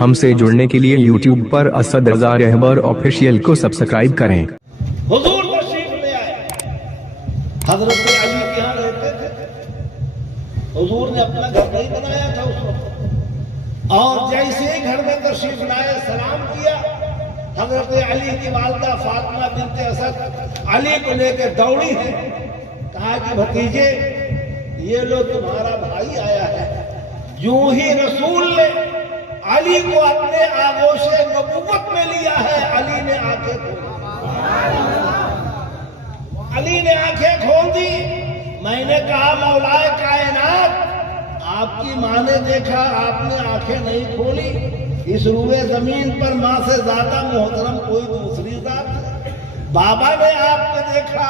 ہم سے جڑنے کے لیے یوٹیوب پر اسد رضا رہبر آفیشیل کو سبسکرائب کریں۔ حضور تشریف لے آئے، حضرت علی کے یہاں رہتے تھے، حضور نے اپنا گھر نہیں بنایا تھا اس وقت، اور جیسے ہی گھر میں تشریف لائے سلام کیا، حضرت علی کی والدہ فاطمہ بنت اسد علی کو لے کے دوڑی ہے، کہا کہ بھتیجے یہ لو تمہارا بھائی آیا ہے۔ یوں ہی رسول نے علی کو اپنے آغوش نبوت میں لیا ہے، علی نے آنکھیں کھول دی۔ میں نے کہا مولا کائنات، آپ کی ماں نے دیکھا، آپ نے آنکھیں نہیں کھولی، اس روئے زمین پر ماں سے زیادہ محترم کوئی دوسری ذات ہے۔ بابا نے آپ کو دیکھا،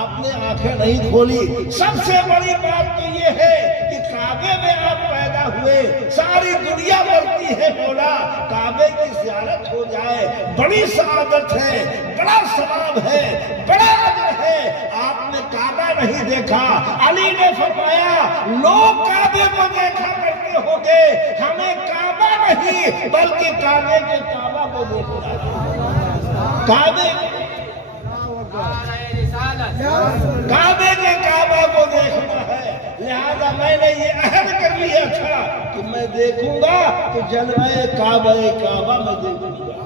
آپ نے آنکھیں نہیں کھولی۔ سب سے بڑی بات تو یہ ہے کہ کعبے میں آپ پیدا ہوئے، ساری دنیا بڑھتی ہے مولا، کعبے کی زیارت ہو جائے، بڑی سعادت ہے، بڑا ثواب ہے، بڑا اجر ہے۔ آپ نے کعبہ نہیں دیکھا، علی نے فرمایا لوگ کعبے کو دیکھا کرتے ہوں گے، ہمیں کعبہ نہیں بلکہ کعبے کے کعبہ کو دیکھنا ہے، کعبے کے کعبہ کو دیکھنا ہے۔ لہذا میں نے یہ عہد کر لیا تھا کہ میں دیکھوں گا تو جلوہ کعبہ میں دیکھوں گا،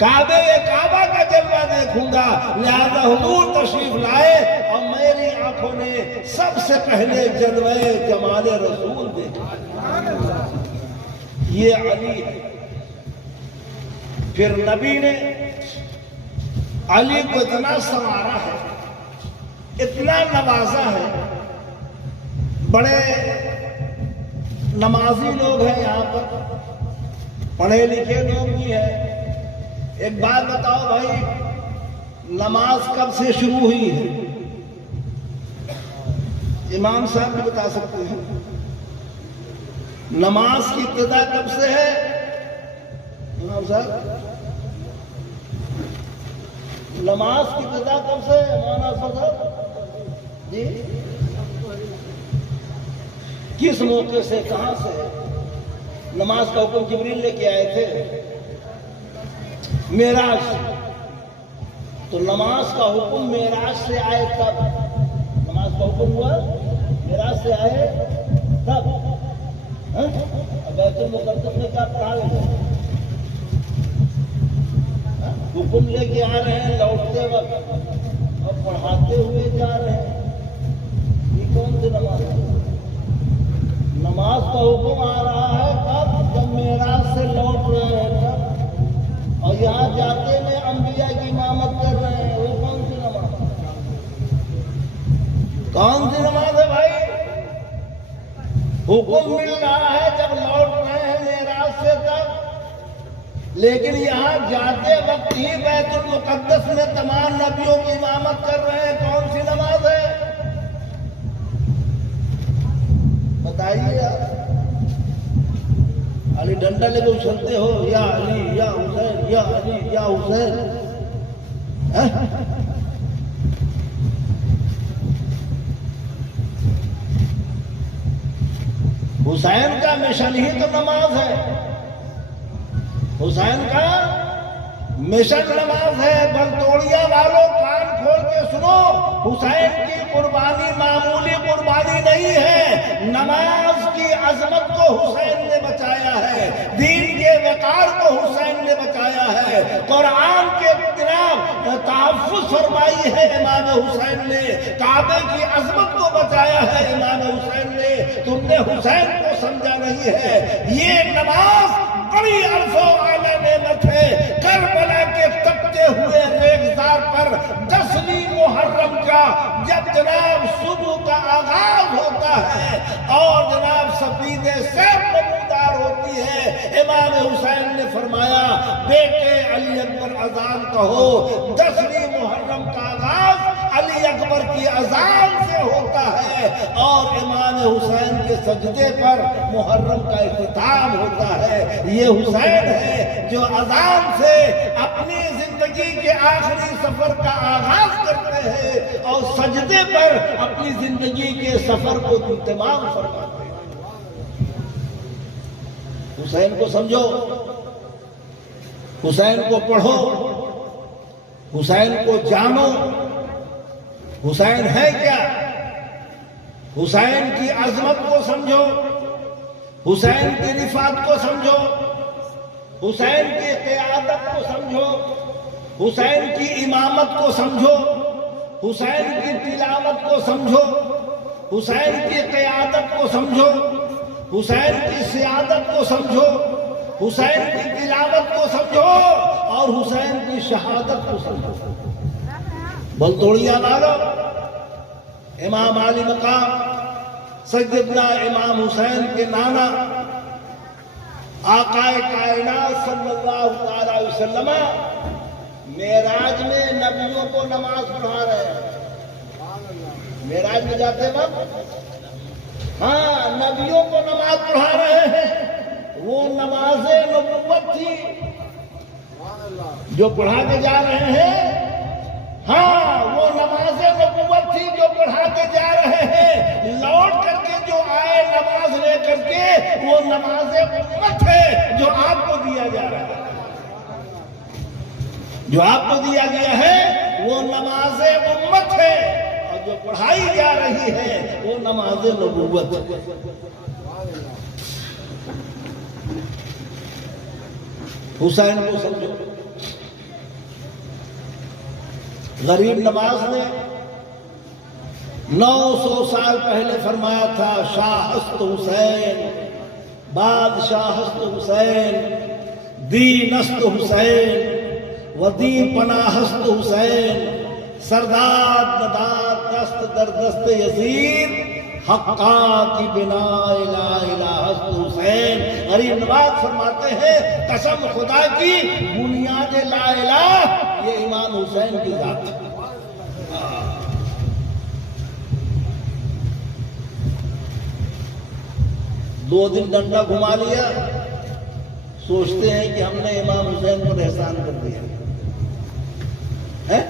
کعبہ کعبہ کا جلوہ دیکھوں گا۔ لہذا حضور تشریف لائے اور میری آنکھوں نے سب سے پہلے جلوہ جمال رسول دیکھا، یہ علی ہے۔ پھر نبی نے علی کو اتنا سنوارا ہے، اتنا نوازا ہے، بڑے نمازی لوگ ہیں یہاں پر، پڑھے لکھے لوگ بھی ہیں۔ ایک بات بتاؤ بھائی، نماز کب سے شروع ہوئی ہے؟ امام صاحب بھی بتا سکتے ہیں نماز کی ابتدا کب سے ہے؟ امام صاحب، نماز کی ابتدا کب سے ہے مولانا صاحب جی؟ کس موقع سے، کہاں سے؟ نماز کا حکم جبریل لے کے آئے تھے معراج، تو نماز کا حکم معراج سے آئے تب، نماز کا حکم ہوا معراج سے آئے تب۔ بیت المقدس میں کیا پڑھا رہے ہیں؟ حکم لے کے آ رہے ہیں لوٹتے وقت اور پڑھاتے ہوئے جا رہے ہیں، یہ کون سی نماز ہے؟ نماز کا حکم آ رہا ہے کب؟ جب معراج سے لوٹ رہے ہیں تب، اور یہاں جاتے میں انبیاء کی امامت کر رہے ہیں، وہ کون سی نماز ہے؟ کون سی نماز ہے بھائی؟ حکم مل رہا ہے جب لوٹ رہے ہیں معراج سے تب، لیکن یہاں جاتے وقت ہی بیت المقدس میں تمام نبیوں کی امامت کر رہے ہیں، کون سی نماز ہے؟ بتائیے یار، علی ڈنڈا لے کے اچھلتے ہو، یا علی یا حسین، یا علی یا حسین۔ حسین کا مشن ہی تو نماز ہے، حسین کا مشن نماز ہے۔ بلتوڑیا والوں کان کھول کے سنو، حسین کی قربانی معمولی قربانی نہیں ہے، نماز کی عظمت کو حسین نے بچایا ہے، دین کے وقار کو حسین نے بچایا ہے، قرآن کے تحفظ فرمائی ہے امام حسین نے، کعبے کی عظمت کو بچایا ہے امام حسین نے۔ تم نے حسین کو سمجھا نہیں ہے، یہ نماز بڑی عرف و اعلیٰ نعمت ہے۔ کربلا کے تپتے ہوئے ریگزار پر 10ویں محرم کا جب جناب صبح کا آغاز ہوتا ہے اور جناب سفید سیف نمودار ہوتی ہے، امام حسین نے فرمایا بیٹے علی اکبر اذان کہو۔ 10ویں محرم کا آغاز علی اکبر کی اذان سے ہوتا ہے اور امام حسین کے سجدے پر محرم کا اختتام ہوتا ہے۔ یہ حسین ہے جو اذان سے اپنی زندگی کے آخری سفر کا آغاز کرتے ہیں اور سجدے پر اپنی زندگی کے سفر کو تمام فرماتے ہیں۔ حسین کو سمجھو، حسین کو پڑھو، حسین کو جانو، حسین ہے کیا، حسین کی عظمت کو سمجھو، حسین کی رفعت کو سمجھو، حسین کی قیادت کو سمجھو، حسین کی امامت کو سمجھو، حسین کی تلاوت کو سمجھو، حسین کی قیادت کو سمجھو، حسین کی سیادت کو سمجھو، حسین کی تلاوت کو سمجھو اور حسین کی شہادت کو سمجھو۔ بلتوڑیا والو، امام علی مقام سیدنا امام حسین کے نانا آقا کائنات صلی اللہ تعالی علیہ وسلم معراج میں نبیوں کو نماز پڑھا رہے ہیں۔ معراج میں جاتے وقت ہاں نبیوں کو نماز پڑھا رہے ہیں، وہ نماز نبوت تھی جو پڑھا کے جا رہے ہیں، ہاں وہ نماز نبوت تھی جو پڑھا کے جا رہے ہیں، لوٹ کر کے جو آئے نماز لے کر کے وہ نماز امت ہے جو آپ کو دیا جا رہا ہے، جو آپ کو دیا گیا ہے وہ نماز امت ہے، اور جو پڑھائی جا رہی ہے وہ نماز نبوت ہے۔ حسین کو سمجھو، غریب نواز نے 900 سال پہلے فرمایا تھا، شاہست حسین، بادشاہست حسین، دینست حسین، ودین پناہست حسین، سرداد نداد دست در دست یزید، حقا کی بنا الہ الہست حسین۔ غریب نواز فرماتے ہیں قسم خدا کی بنیاد لا الہ یہ امام حسین کی ذات ہے۔ دو دن ڈنڈا گھما لیا، سوچتے ہیں کہ ہم نے امام حسین پر احسان کر دیا ہے۔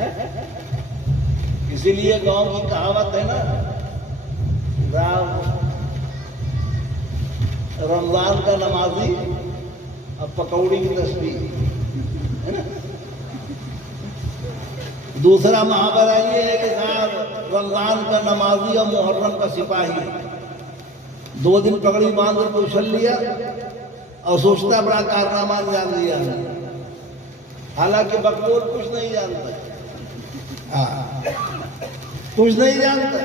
اسی لیے گاؤں کی کہاوت ہے نا، رمضان کا نمازی اب پکوڑی کی تسبیح ہے نا۔ دوسرا محاورہ یہ ہے کہ صاحب رمضان کا نمازی اور محرم کا سپاہی، 2 دن پگڑی باندھ کر اچھل لیا اور سوچتا بڑا کارنامہ انجام دیا ہے، حالانکہ بقول کچھ نہیں جانتا، کچھ نہیں جانتا۔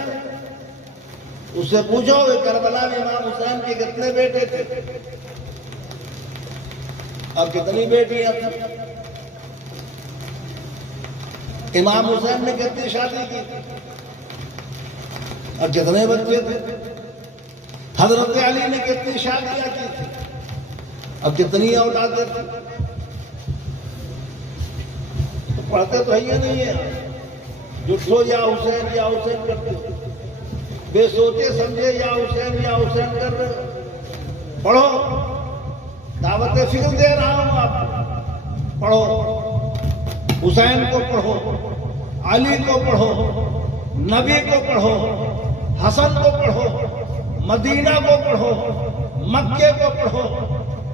اس سے پوچھو کہ کربلا میں امام حسین کے کتنے بیٹے تھے اور کتنی بیٹیاں تھیں، امام حسین نے کتنی شادی کی اور کتنے بچے تھے، حضرت علی نے کتنی شادیاں کی تھی اور کتنی اولادیں تھیں۔ پڑھتے تو یہ نہیں ہے، جٹھو یا حسین کرتے، بے سوچے سمجھے یا حسین کر رہے۔ پڑھو، دعوت فکر دے رہا ہوں آپ کو، پڑھو، حسین کو پڑھو، علی کو پڑھو، نبی کو پڑھو، حسن کو پڑھو، مدینہ کو پڑھو، مکے کو پڑھو،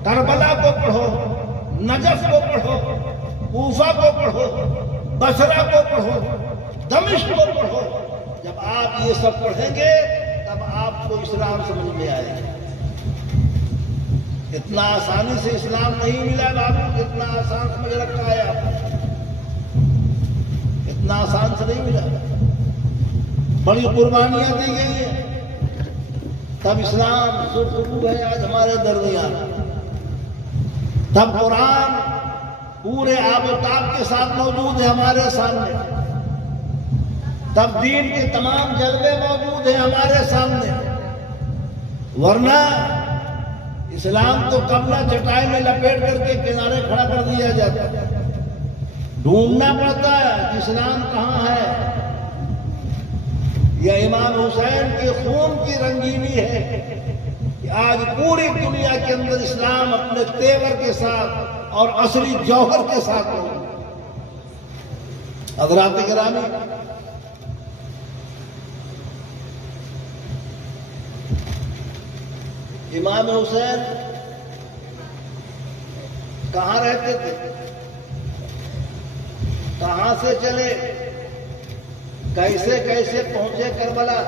کربلا کو پڑھو، نجف کو پڑھو، کوفہ کو پڑھو، بصرہ کو پڑھو، دمشق کو پڑھو۔ جب آپ یہ سب پڑھیں گے تب آپ کو اسلام سمجھ میں آئے گا۔ اتنا آسانی سے اسلام نہیں ملا بابو، اتنا آسان سمجھ رکھا ہے آپ نے، اتنا آسان سے نہیں ملا، بڑی قربانیاں دی گئی ہیں تب اسلام شروع ہے آج ہمارے درمیان، تب قرآن پورے آب و تاب کے ساتھ موجود ہے ہمارے سامنے، تب دین کے تمام جذبے موجود ہیں ہمارے سامنے، ورنہ اسلام تو قبلہ چٹائی میں لپیٹ کر کے کنارے کھڑا کر دیا جاتا ہے، ڈھونڈنا پڑتا ہے کہ اسلام کہاں ہے۔ یہ امام حسین کے خون کی رنگینی ہے کہ آج پوری دنیا کے اندر اسلام اپنے تیور کے ساتھ اور اصلی جوہر کے ساتھ موجود ہے۔ حضرات گرامی، امام حسین کہاں رہتے تھے، کہاں سے چلے، کیسے کیسے پہنچے کربلا،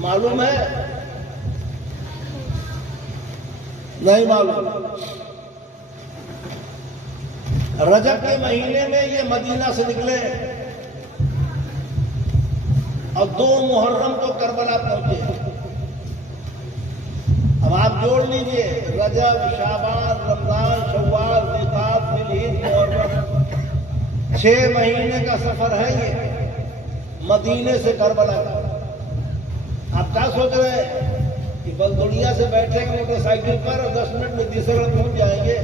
معلوم ہے؟ نہیں معلوم۔ رجب کے مہینے میں یہ مدینہ سے نکلے اور 2 محرم کو کربلا پہنچے۔ اب آپ جوڑ لیجئے، رجب، شعبان، رمضان، شوال، ذوالقعدہ، ذوالحجہ، محرم، 6 مہینے کا سفر ہے یہ مدینے سے کربلا کا۔ آپ کیا سوچ رہے ہیں کہ بس دنیا سے بیٹھے گے موٹر سائیکل پر اور 10 منٹ میں دوسرے پہنچ جائیں گے؟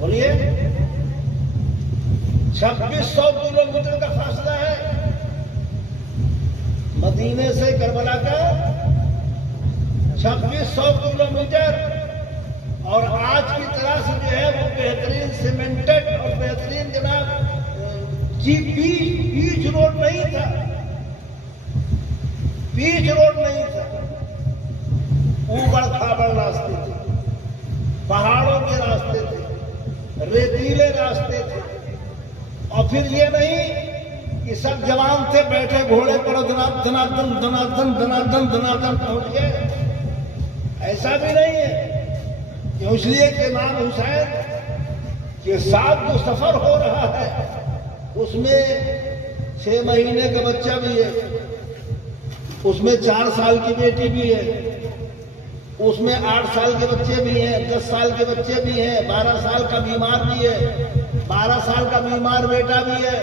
بولیے، 2600 کلومیٹر کا فاصلہ ہے مدینے سے کربلا کا، 2600 کلومیٹر، اور آج کی طرح سے جو ہے وہ بہترین سیمنٹڈ اور بہترین جناب بیچ روڈ نہیں تھا، بیچ روڈ نہیں تھا، اوبڑ کھابڑ راستے تھے، پہاڑوں کے راستے تھے، ریتیلے راستے تھے، اور پھر یہ نہیں کہ سب جوان تھے بیٹھے گھوڑے پر دنادن دنادن دنادن دنادن پہنچ گئے، ایسا بھی نہیں ہے۔ اس لیے کہ امام حسین کے ساتھ جو سفر ہو رہا ہے اس میں 6 مہینے کا بچہ بھی ہے، اس میں 4 سال کی بیٹی بھی ہے، اس میں 8 سال کے بچے بھی ہیں، 10 سال کے بچے بھی ہیں، 12 سال کا بیمار بھی ہے، 12 سال کا بیمار بیٹا بھی ہے،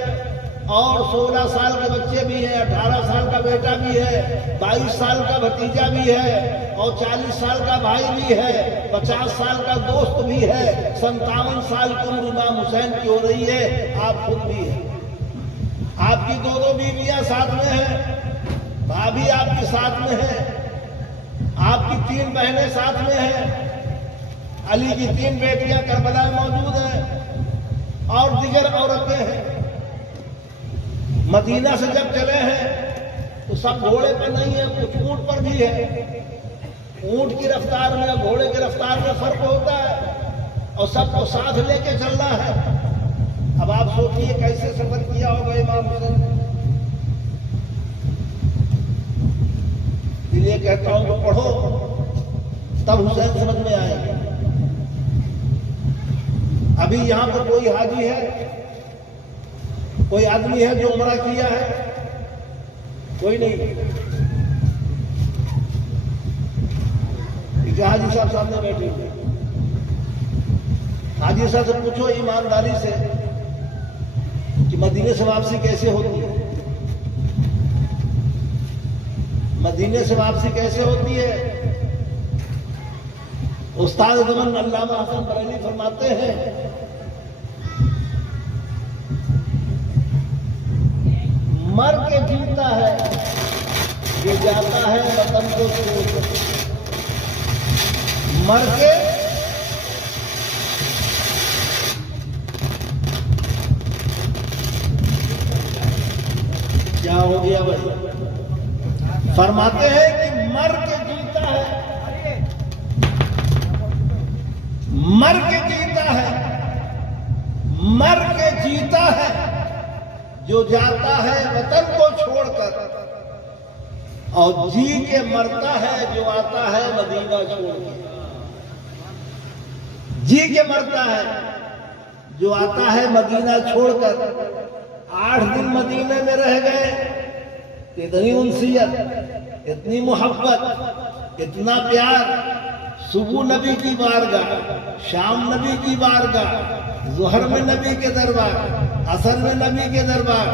اور 16 سال کے بچے بھی ہیں، 18 سال کا بیٹا بھی ہے، 22 سال کا بھتیجا بھی ہے، اور 40 سال کا بھائی بھی ہے، 50 سال کا دوست بھی ہے، 57 سال کی عمر امام حسین کی ہو رہی ہے، آپ خود بھی ہیں، آپ کی 2 بیویاں ساتھ میں ہیں، بھابھی آپ کے ساتھ میں ہے، آپ کی 3 بہنیں ساتھ میں ہیں، علی کی 3 بیٹیاں کربلا میں موجود ہیں، اور دیگر عورتیں ہیں۔ مدینہ سے جب چلے ہیں تو سب گھوڑے پر نہیں ہیں، کچھ اونٹ پر بھی ہے۔ اونٹ کی رفتار میں گھوڑے کی رفتار میں فرق ہوتا ہے، اور سب کو ساتھ لے کے چلنا ہے۔ اب آپ سوچیے کیسے سفر کیا ہوگا امام حسین نے۔ اس لیے کہتا ہوں کہ پڑھو تب حسین سمجھ میں آئے گا۔ ابھی یہاں پر کوئی حاجی ہے، کوئی آدمی ہے جو عمرہ کیا ہے؟ کوئی نہیں۔ حاجی صاحب سامنے بیٹھے ہوئے، حاجی صاحب سے پوچھو ایمانداری سے کہ مدینے سے واپسی کیسے ہوتی ہے، مدینے سے واپسی کیسے ہوتی ہے؟ استاد زمان علامہ حسن بریلوی فرماتے ہیں مر کے جیتا ہے جو جاتا ہے وطن کو چھوڑ کر، مر کے کیا ہو گیا بھائی؟ فرماتے ہیں کہ مر کے جیتا ہے، مر کے جیتا ہے، مر کے جیتا ہے جو جاتا ہے وطن کو چھوڑ کر، اور جی کے مرتا ہے جو آتا ہے مدینہ چھوڑ کے۔ جی کے مرتا ہے جو آتا ہے مدینہ چھوڑ کر۔ 8 دن مدینہ میں رہ گئے، اتنی انسیت، اتنی محبت، اتنا پیار۔ صبح نبی کی بارگاہ، شام نبی کی بارگاہ، ظہر میں نبی کے دربار، عصر میں نبی کے دربار،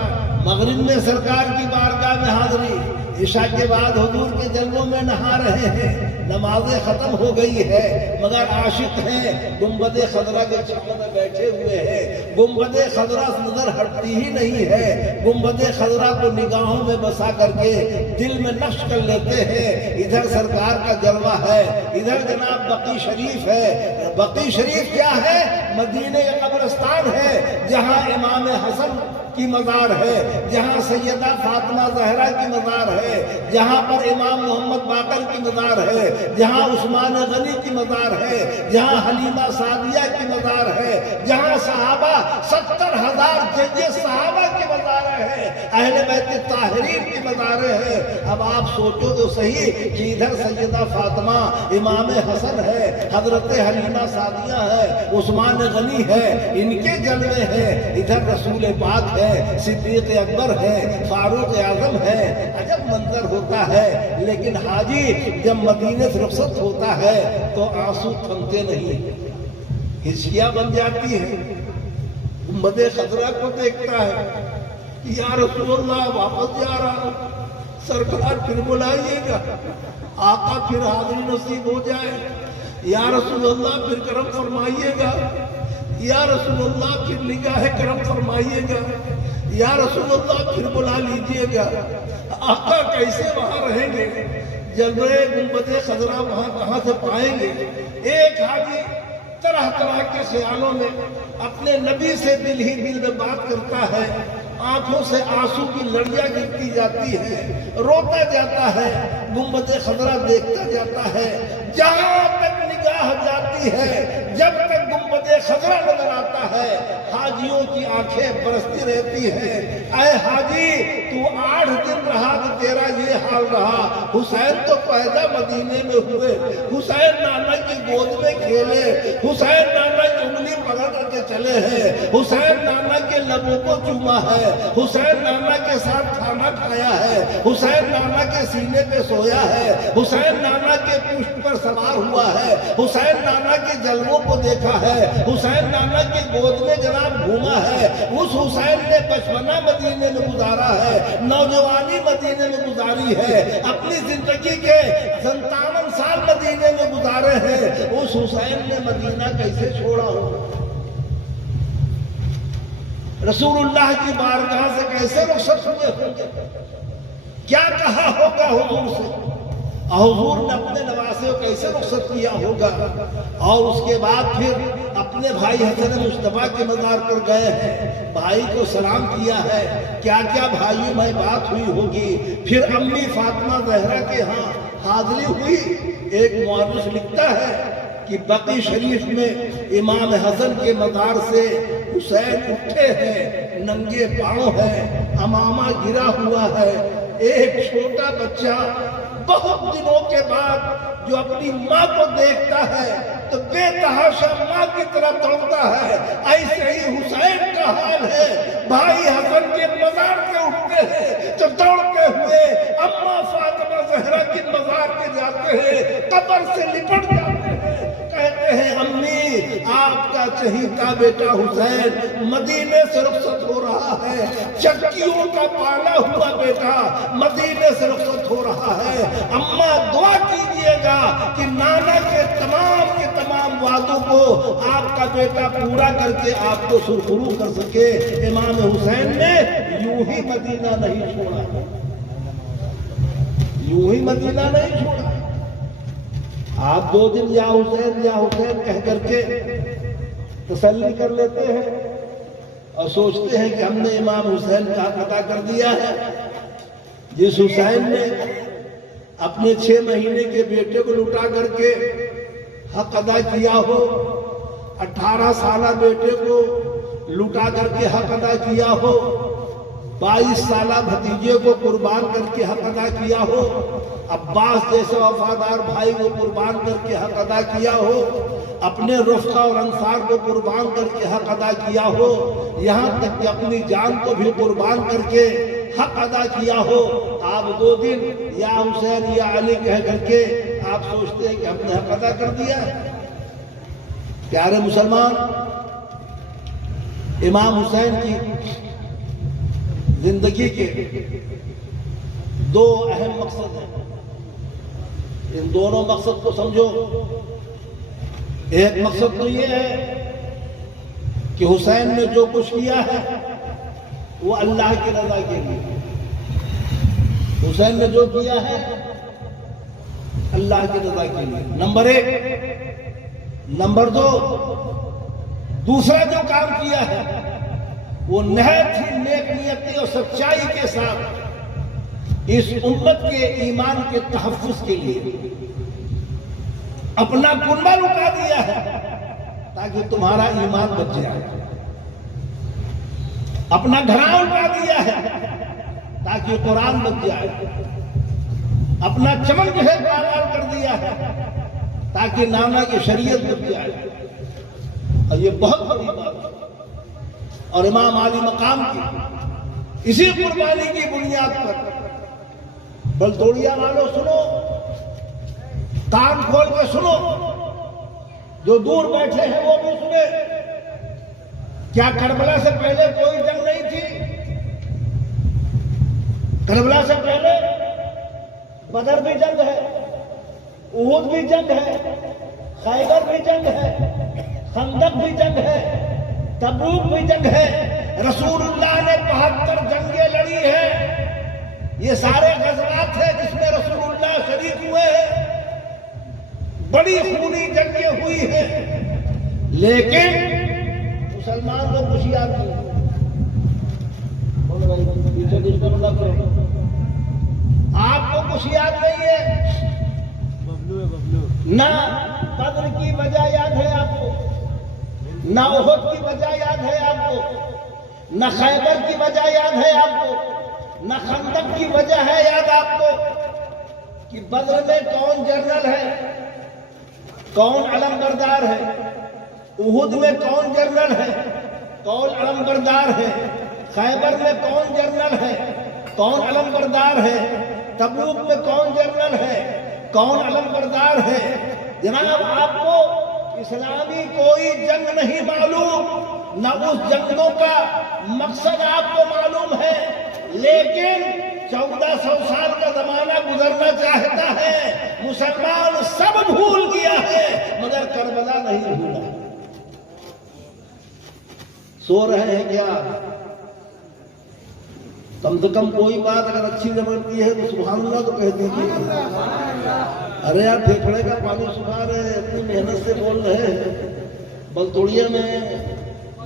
مغرب میں سرکار کی بارگاہ میں حاضری، عشاء کے بعد حضور کے جلووں میں نہا رہے ہیں، نمازیں ختم ہو گئی ہے، مگر عاشق ہیں، گنبد خضرا کے چھاؤں میں بیٹھے ہوئے ہیں۔ گنبد خضرا نظر ہٹتی ہی نہیں ہے، گنبد خضرا کو نگاہوں میں بسا کر کے دل میں نقش کر لیتے ہیں۔ ادھر سرکار کا جلوہ ہے، ادھر جناب بقی شریف ہے۔ بقی شریف کیا ہے؟ مدینے کا قبرستان ہے، جہاں امام حسن کی مزار ہے، جہاں سیدہ فاطمہ زہرا کی مزار ہے، جہاں پر امام محمد باقر کی مزار ہے، جہاں عثمان غنی کی مزار ہے، جہاں حلیمہ سعدیہ کی مزار ہے، جہاں صحابہ 70,000 جج صحابہ کی مزاریں ہیں، اہل بیت طاہرین کی مزاریں ہیں۔ اب آپ سوچو تو صحیح کہ ادھر سیدہ فاطمہ، امام حسن ہے، حضرت حلیمہ سعدیہ ہے، عثمان غنی ہے، ان کے جلوے ہیں، ادھر رسول پاک ہے، صدیق اکبر ہے، فاروق اعظم ہے۔ عجب منظر ہوتا ہے، لیکن حاجی جب مدینے سے رخصت ہوتا ہے تو آنسو تھمتے نہیں، ہچکیاں بن جاتی ہیں۔ گنبد خضرا کو دیکھتا ہے، یا رسول اللہ واپس جا رہا ہوں، سرکار پھر بلائیے گا، آقا پھر حاضری نصیب ہو جائے، یا رسول اللہ پھر کرم فرمائیے گا، یا رسول اللہ پھر نگاہ کرم فرمائیے گا، یا رسول اللہ پھر بلا لیجئے گا۔ آقا کیسے وہاں رہیں گے؟ جلوے گنبد خضرا وہاں کہاں سے پائیں گے؟ ایک حاجی طرح طرح کے خیالوں میں اپنے نبی سے دل ہی دل میں بات کرتا ہے، آنکھوں سے آنسو کی لڑیاں گرتی جاتی ہے، روتا جاتا ہے، گنبد خضرا دیکھتا جاتا ہے، جہاں تک نگاہ جاتی ہے، جب تک گنبد خضرا نظر آتا ہے، حاجیوں کی آنکھیں برستی رہتی ہیں۔ اے حاجی تو 8 دن رہا تو تیرا یہ حال رہا، حسین تو پیدا مدینے میں ہوئے، حسین نانا کی گود میں کھیلے، حسین نانا کی انگلی پکڑ کر کے چلے ہیں، حسین نانا کے لبوں کو چوما ہے، حسین نانا کے ساتھ کھانا کھایا ہے، حسین نانا کے سینے پہ سویا ہے، حسین نانا کے پشت پر سوار ہوا ہے، حسین نانا کے جلووں کو دیکھا ہے، حسین نانا کی گود میں جناب گھوما ہے۔ اس حسین نے بچپنا مدینے میں گزارا ہے، نوجوانی مدینے میں گزاری ہے، اپنی زندگی کے 57 سال مدینے میں گزارے ہیں۔ اس حسین نے مدینہ کیسے چھوڑا ہو؟ رسول اللہ کی بارگاہ سے کیسے رخصت ہوئے ہوں گے؟ کیا کہا ہوگا حضور سے؟ حضور نے اپنے نواسے کو کیسے رخصت کیا ہوگا؟ اور اس کے بعد پھر اپنے بھائی حسن مصطفیٰ کے مزار پر گئے ہیں، بھائی کو سلام کیا ہے، کیا کیا بھائیوں میں بات ہوئی ہوگی۔ پھر امی فاطمہ زہرا کے ہاں حاضری ہوئی۔ ایک مورخ لکھتا ہے کہ بقی شریف میں امام حسن کے مزار سے حسین اٹھے ہیں، ننگے پاؤں ہیں، امامہ گرا ہوا ہے، ایک چھوٹا بچہ بہت دنوں کے بعد جو اپنی ماں کو دیکھتا ہے تو بے تحاشا ماں کی طرف دوڑتا ہے۔ ایسے ہی حسین کا حال ہے، بھائی حسن کے مزار سے اٹھتے ہیں تو دوڑتے ہوئے اماں فاطمہ زہرا کی مزار پہ جاتے ہیں، قبر سے لپٹ جاتے ہیں، کہتے ہیں امی آپ کا چہیتا بیٹا حسین مدینے سے رخصت ہو رہا ہے، چکیوں کا پالا ہوا بیٹا مدینے سے رخصت ہو رہا ہے، اماں دعا کیجئے گا کہ نانا کے تمام وعدوں کو آپ کا بیٹا پورا کر کے آپ کو سرخرو کر سکے۔ امام حسین نے یوں ہی مدینہ نہیں چھوڑا، یوں ہی مدینہ نہیں چھوڑا۔ آپ 2 دن یا حسین کہہ کر کے تسلی کر لیتے ہیں اور سوچتے ہیں کہ ہم نے امام حسین کا حق ادا کر دیا ہے۔ جس حسین نے اپنے 6 مہینے کے بیٹے کو لٹا کر کے حق ادا کیا ہو، 18 سالہ بیٹے کو لٹا کر کے حق ادا کیا ہو، 22 سالہ بھتیجے کو قربان کر کے حق ادا کیا ہو، عباس جیسے وفادار بھائی کو قربان کر کے حق ادا کیا ہو، اپنے رفقا اور انصار کو قربان کر کے حق ادا کیا ہو، یہاں تک کہ اپنی جان کو بھی قربان کر کے حق ادا کیا ہو، آپ 2 دن یا حسین یا علی کہہ کر کے آپ سوچتے ہیں کہ ہم نے حق ادا کر دیا ہے؟ پیارے مسلمان، امام حسین کی زندگی کے 2 اہم مقصد ہیں، ان دونوں مقصد کو سمجھو۔ ایک مقصد تو یہ ہے کہ حسین نے جو کچھ کیا ہے وہ اللہ کی رضا کے لیے، حسین نے جو کیا ہے اللہ کی رضا کے لیے، نمبر 1۔ نمبر 2، دوسرا جو کام کیا ہے وہ نہایت ہی نیک نیتی اور سچائی کے ساتھ اس امت کے ایمان کے تحفظ کے لیے اپنا کنبہ لٹا دیا ہے تاکہ تمہارا ایمان بچ جائے، اپنا گھراں لٹا دیا ہے تاکہ قرآن بچ جائے، اپنا چمن جو ہے پامال کر دیا ہے تاکہ نانا کی شریعت بچ جائے۔ اور یہ بہت بڑی بات ہے، اور امام عالی مقام کی اسی قربانی کی بنیاد پر بلتوڑیا والوں سنو، کان کھول کے سنو، جو دور بیٹھے ہیں وہ بھی سنے۔ کیا کربلا سے پہلے کوئی جنگ نہیں تھی؟ کربلا سے پہلے بدر بھی جنگ ہے، احد بھی جنگ ہے، خیبر بھی جنگ ہے، خندق بھی جنگ ہے، تبوک بھی جنگ ہے۔ رسول اللہ نے 72 جنگیں لڑی ہیں، یہ سارے غزوات ہیں جس میں رسول اللہ شریک ہوئے ہیں، بڑی خونی جنگیں ہوئی ہیں، لیکن مسلمان لوگ ہوشیار نہیں۔ آپ کو کچھ یاد نہیں ہے، نہ بدر کی وجہ یاد ہے آپ کو، نہ احد کی وجہ یاد ہے آپ کو، نہ خیبر کی وجہ یاد ہے آپ کو، نہ خندق کی وجہ ہے یاد آپ کو کہ بدر میں کون جنرل ہے، کون علم بردار ہے، احد میں کون جنرل ہے، کون علم بردار ہے، خیبر میں کون جنرل ہے، کون علم بردار ہے، تبوک میں کون جنرل ہے، کون علم بردار ہے۔ جناب آپ کو اسلامی کوئی جنگ نہیں معلوم، نہ اس جنگوں کا مقصد آپ کو معلوم ہے، لیکن 1400 سال کا زمانہ گزرنا چاہتا ہے، مسلمان سب بھول گیا ہے مگر کربلا نہیں بھولا۔ سو رہے ہیں کیا؟ کم سے کم کوئی بات اگر اچھی لگتی ہے تو سبحان اللہ تو کہہ دیجیے۔ ارے یار پھیپھڑے کا پانی سکھا رہے ہیں، اپنی محنت سے بول رہے ہیں۔ بلتوڑیا میں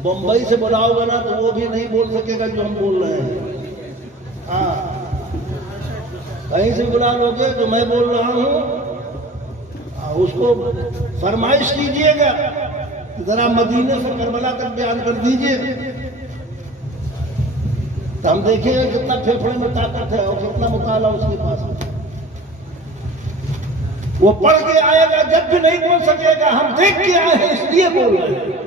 بمبئی سے بلاؤ گا نا تو وہ بھی نہیں بول سکے گا جو ہم بول رہے ہیں۔ ہاں کہیں سے بلا لو گے جو میں بول رہا ہوں، اس کو فرمائش کیجئے گا ذرا مدینے سے کربلا تک بیان کر دیجئے، تو ہم دیکھیں گے کتنا پھیپھڑے میں طاقت ہے اور کتنا مطالعہ اس کے پاس ہے۔ وہ پڑھ کے آئے گا جب بھی نہیں بول سکے گا، ہم دیکھ کے آئے ہیں اس لیے بول رہے ہیں۔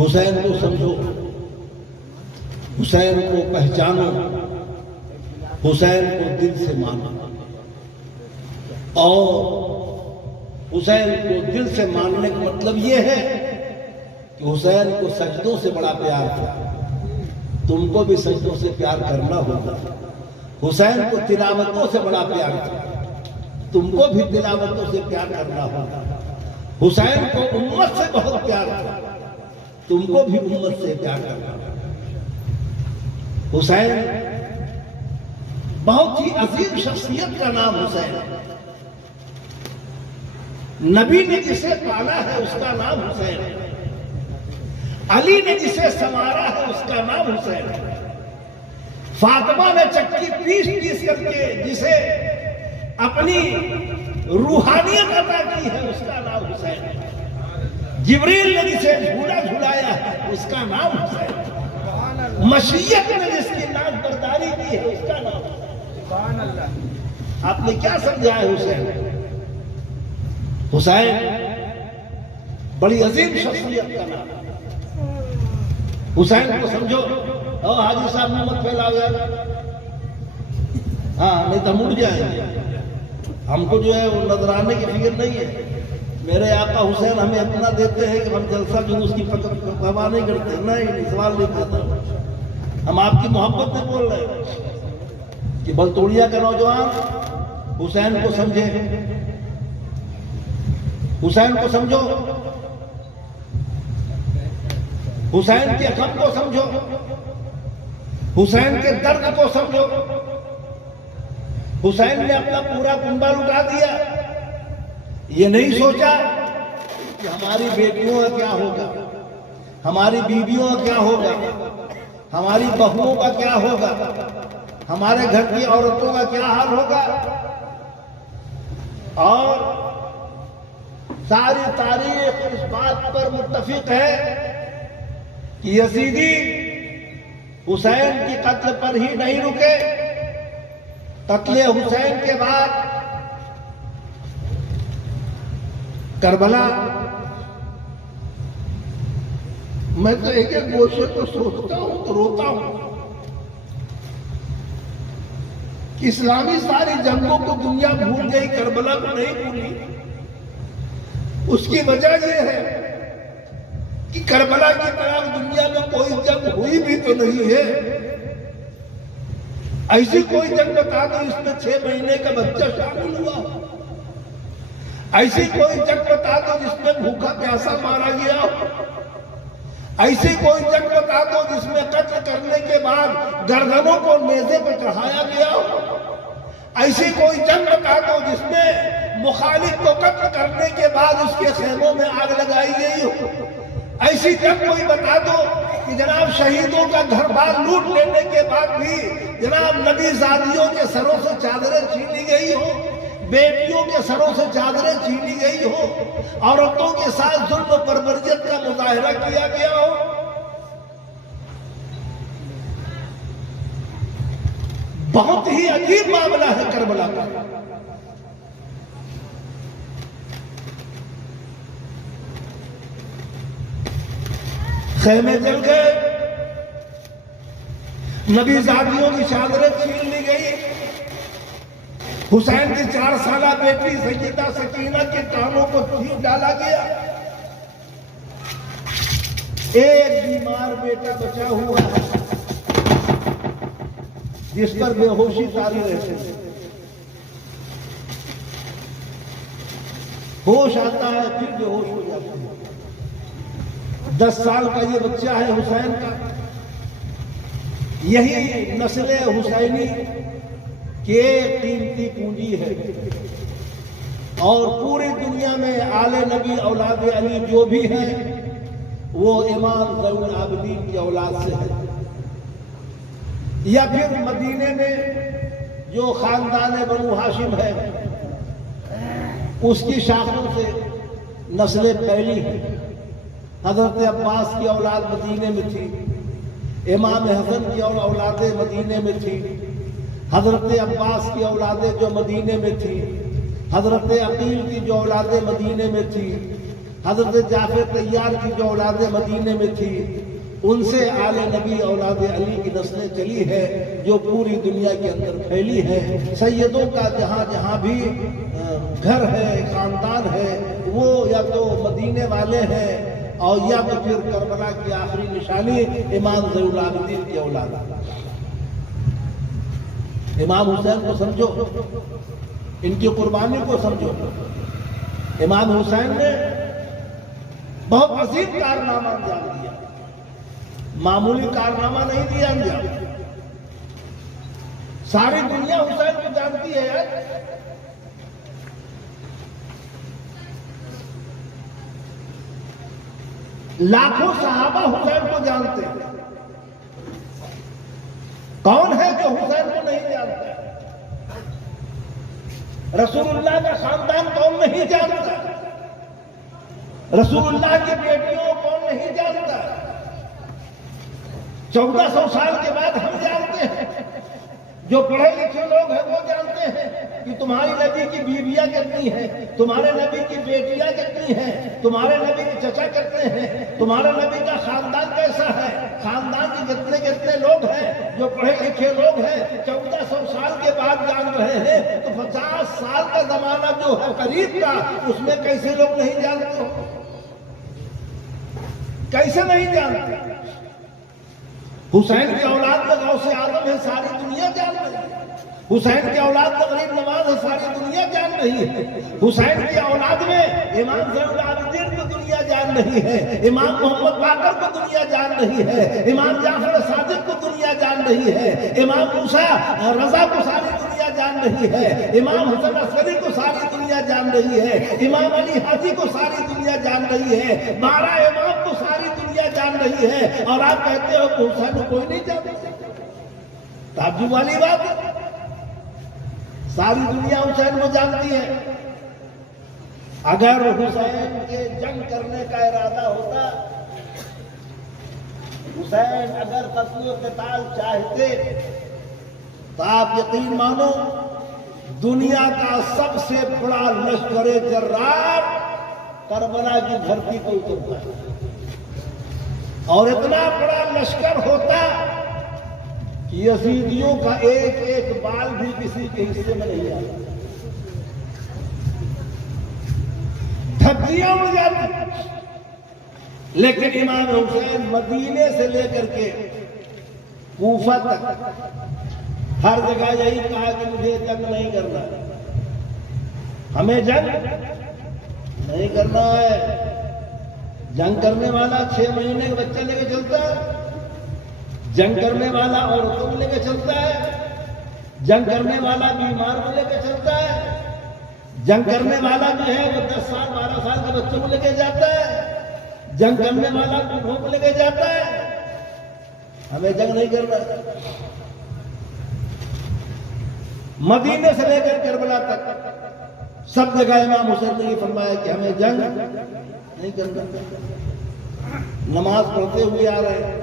حسین کو سمجھو، حسین کو پہچانو، حسین کو دل سے مانو، اور حسین کو دل سے ماننے کا مطلب یہ ہے کہ حسین کو سجدوں سے بڑا پیار تھا، تم کو بھی سجدوں سے پیار کرنا ہوگا۔ حسین کو تلاوتوں سے بڑا پیار تھا، تم کو بھی تلاوتوں سے پیار کرنا ہوگا۔ حسین کو امت سے بہت پیار تھا، تم کو بھی امت سے پیار کرنا ہوگا۔ حسین بہت ہی عظیم شخصیت کا نام حسین ہے، نبی نے جسے پالا ہے اس کا نام حسین ہے، علی نے جسے سنوارا ہے اس کا نام حسین ہے، فاطمہ نے چکی پیس کر کے جسے اپنی روحانیت عطا کی ہے اس کا نام حسین ہے، جبریل نے جسے جھولا جھلایا ہے اس کا نام حسین ہے، مشیت نے جس کی ناز برداری کی ہے اس کا نام حسین ہے۔ آپ نے کیا سمجھا ہے حسین؟ حسین بڑی عظیم شخصیت کا نام ہے۔ حسین کو سمجھو، او حاجی صاحب نے مت پھیلا گیا، ہاں نہیں تو مڑ جائیں گے، ہم کو جو ہے وہ نظرانے کی فکر نہیں ہے۔ میرے آقا حسین ہمیں اتنا دیتے ہیں کہ ہم جلسہ جلوس کی پرواہ نہیں کرتے، نہیں سوال نہیں کرتا، ہم آپ کی محبت سے بول رہے ہیں کہ بلتوڑیا کا نوجوان حسین کو سمجھے، حسین کو سمجھو، حسین کے غم کو سمجھو، حسین کے درد کو سمجھو۔ حسین نے اپنا پورا کنبہ لٹا دیا، یہ نہیں سوچا کہ ہماری بیٹیوں کا کیا ہوگا، ہماری بیویوں کا کیا ہوگا، ہماری بہوؤں کا کیا ہوگا، ہمارے گھر کی عورتوں کا کیا حال ہوگا۔ اور ساری تاریخ اس بات پر متفق ہے کہ یزیدی حسین کی قتل پر ہی نہیں رکے، قتل حسین کے بعد کربلا، میں تو ایک ایک گوشے کو سوچتا ہوں تو روتا ہوں۔ اسلامی ساری جنگوں کو دنیا بھول گئی، کربلا کو نہیں بھولی۔ اس کی وجہ یہ ہے کہ کربلا کی طرح دنیا میں کوئی جنگ ہوئی بھی تو نہیں ہے۔ ایسی کوئی جنگ بتا دو اس میں 6 مہینے کا بچہ شامل ہوا، ایسی کوئی جنگ بتا دو جس میں بھوکا پیاسا مارا گیا، ایسی کوئی جنگ بتا دو جس میں قتل کرنے کے بعد گردنوں کو نیزے پہ چڑھایا گیا، ایسی کوئی جنگ بتا دو جس میں مخالف کو قتل کرنے کے بعد اس کے خیموں میں آگ لگائی گئی ہو، ایسی جنگ کوئی بتا دو کہ جناب شہیدوں کا گھر بار لوٹ لینے کے بعد بھی جناب نبی زادیوں کے سروں سے چادریں چھینی گئی ہو، بیٹیوں کے سروں سے چادریں چھینی گئی ہو، عورتوں کے ساتھ ظلم و بربریت کا مظاہرہ کیا گیا ہو۔ بہت ہی عجیب معاملہ ہے کربلا کا۔ خیمے جل گئے، نبی زادیوں کی چادریں چھین لی گئی، حسین کی 4 سالہ بیٹی سیدہ سکینہ کے کانوں کو چھین ڈالا گیا، ایک بیمار بیٹا بچا ہوا ہے جس پر بے ہوشی طاری رہتے ہیں، ہوش آتا ہے پھر بے ہوش ہو جاتا ہے۔ 10 سال کا یہ بچہ ہے حسین کا، یہی نسل حسینی کی ایک قیمتی پونجی ہے، اور پوری دنیا میں آل نبی اولاد علی جو بھی ہیں وہ امام زین العابدین کی اولاد سے ہے، یا پھر مدینے میں جو خاندان بنو ہاشم ہے اس کی شاخوں سے نسلیں پھیلی ہیں۔ حضرت عباس کی اولاد مدینے میں تھی، امام حسن کی اولادیں مدینے میں تھی، حضرت عباس کی اولادیں جو مدینے میں تھی، حضرت عقیل کی جو اولادیں مدینے میں تھی، حضرت جعفر طیار کی جو اولادیں مدینے میں تھی، ان سے آل نبی اولاد علی کی نسلیں چلی ہے جو پوری دنیا کے اندر پھیلی ہے۔ سیدوں کا جہاں جہاں بھی گھر ہے، خاندان ہے، وہ یا تو مدینے والے ہیں اور یا پھر کربلا کی آخری نشانی امام زین العابدین کی اولاد۔ امام حسین کو سمجھو، ان کی قربانی کو سمجھو۔ امام حسین نے بہت عظیم کارنامہ انجام دیا، معمولی کارنامہ نہیں دیا انجام۔ ساری دنیا حسین کو جانتی ہے یار، لاکھوں صحابہ حسین کو جانتے ہیں، کون ہے جو حسین کو نہیں جانتا؟ رسول اللہ کا خاندان کون نہیں جانتا؟ رسول اللہ کی بیٹیوں کو کون نہیں جانتا؟ 1400 سال کے بعد ہم جانتے ہیں، جو پڑھے لکھے لوگ ہیں وہ جانتے ہیں کہ تمہاری نبی کی بیویاں کتنی ہیں، تمہارے نبی کی بیٹیاں کتنی ہیں، تمہارے نبی کے چچا کتنے ہیں، تمہارے نبی کا خاندان کیسا ہے، خاندان کے کتنے کتنے لوگ ہیں، جو پڑھے لکھے لوگ ہیں 1400 سال کے بعد جان رہے ہیں، تو 50 سال کا زمانہ جو ہے قریب کا، اس میں کیسے لوگ نہیں جانتے ہو؟ کیسے نہیں جانتے؟ حسین کی اولاد میں غوث اعظم ہے، ساری دنیا جان رہی ہے۔ حسین کی اولاد میں غریب نواز ہے، ساری دنیا جان رہی ہے۔ حسین کی اولاد میں امام زین العابدین کو دنیا جان جان رہی ہے, امام محمد باقر کو دنیا جان رہی ہے, امام جعفر صادق کو دنیا جان رہی ہے, امام موسیٰ رضا کو ساری دنیا جان رہی ہے, امام حسن عسکری کو ساری دنیا جان رہی ہے, امام علی حاجی کو ساری دنیا جان رہی ہے, 12 امام کو ساری دنیا جان رہی ہے, اور آپ کہتے ہو کہ حسین کو کوئی نہیں جانتا. تعجب والی بات ہے. ساری دنیا حسین کو جانتی ہے. اگر حسین کے جنگ کرنے کا ارادہ ہوتا, حسین اگر قتل و قتال چاہتے, تو آپ یقین مانو دنیا کا سب سے بڑا لشکر جرار کربلا کی دھرتی کو اترتا, اور اتنا بڑا لشکر ہوتا کہ یزیدیوں کا ایک ایک بال بھی کسی کے حصے میں نہیں آتا, دھکیاں اڑ جاتی. لیکن امام حسین مدینے سے لے کر کے کوفہ تک ہر جگہ یہی کہا کہ مجھے جنگ نہیں کرنا, ہمیں جنگ نہیں کرنا ہے. جنگ کرنے والا 6 مہینے کا بچہ لے کے چلتا ہے, جنگ کرنے والا عورتوں کو لے کے چلتا ہے, جنگ کرنے والا بیمار کو لے کے چلتا ہے, جنگ کرنے والا جو ہے وہ 10 سال 12 سال کے بچوں کو لے کے جاتا ہے, جنگ کرنے والا بوڑھوں کو لے کے جاتا ہے. ہمیں جنگ نہیں کرنا. مدینے سے لے کر کربلا تک سب جگہ امام حسین نے یہ فرمایا کہ ہمیں جنگ نہیں کرنا. نماز پڑھتے ہوئے آ رہے ہیں,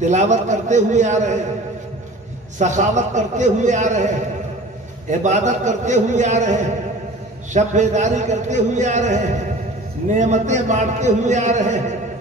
تلاوت کرتے ہوئے آ رہے ہیں, سخاوت کرتے ہوئے آ رہے ہیں, عبادت کرتے ہوئے آ رہے ہیں, شب بیداری کرتے ہوئے آ رہے ہیں, نعمتیں بانٹتے ہوئے آ رہے ہیں,